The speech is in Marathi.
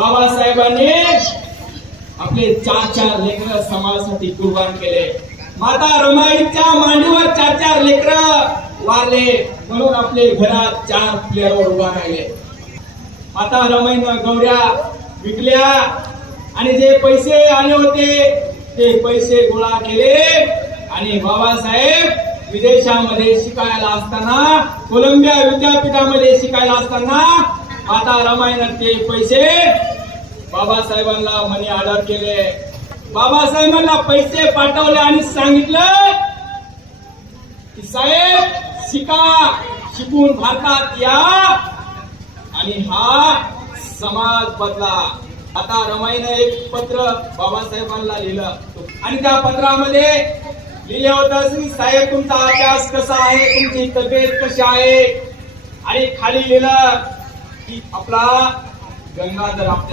बाबासाहेबांनी आपले चार लेकर समाजासाठी कुर्बान केले। माता रमाईच्या मांडीवर चार लेकर वारले म्हणून आपले घरात 4 प्लेअरवर उभा राहिले। माता रमाईनं गौऱ्या विकल्या आणि जे पैसे आले होते ते पैसे गोळा केले आणि बाबासाहेब विदेशामध्ये शिकायला असताना, कोलंबिया विद्यापीठामध्ये शिकायला असताना माता रमाईनं ते पैसे बाबासाहेबांना मनी ऑर्डर केले। बाबासाहेबांना पैसे पाठवले आणि सांगितलं की साहेब शिका, शिकून भारतात या आणि हा समाज बदला। आता रमाईनं एक पत्र बाबासाहेबांना लिहिलं आणि त्या पत्रामध्ये लिहिले होतं की साहेब तुमचा अभ्यास कसा आहे, तुमची तब्येत कशी आहे, आणि खाली लिहिलं की आपला गंगाधर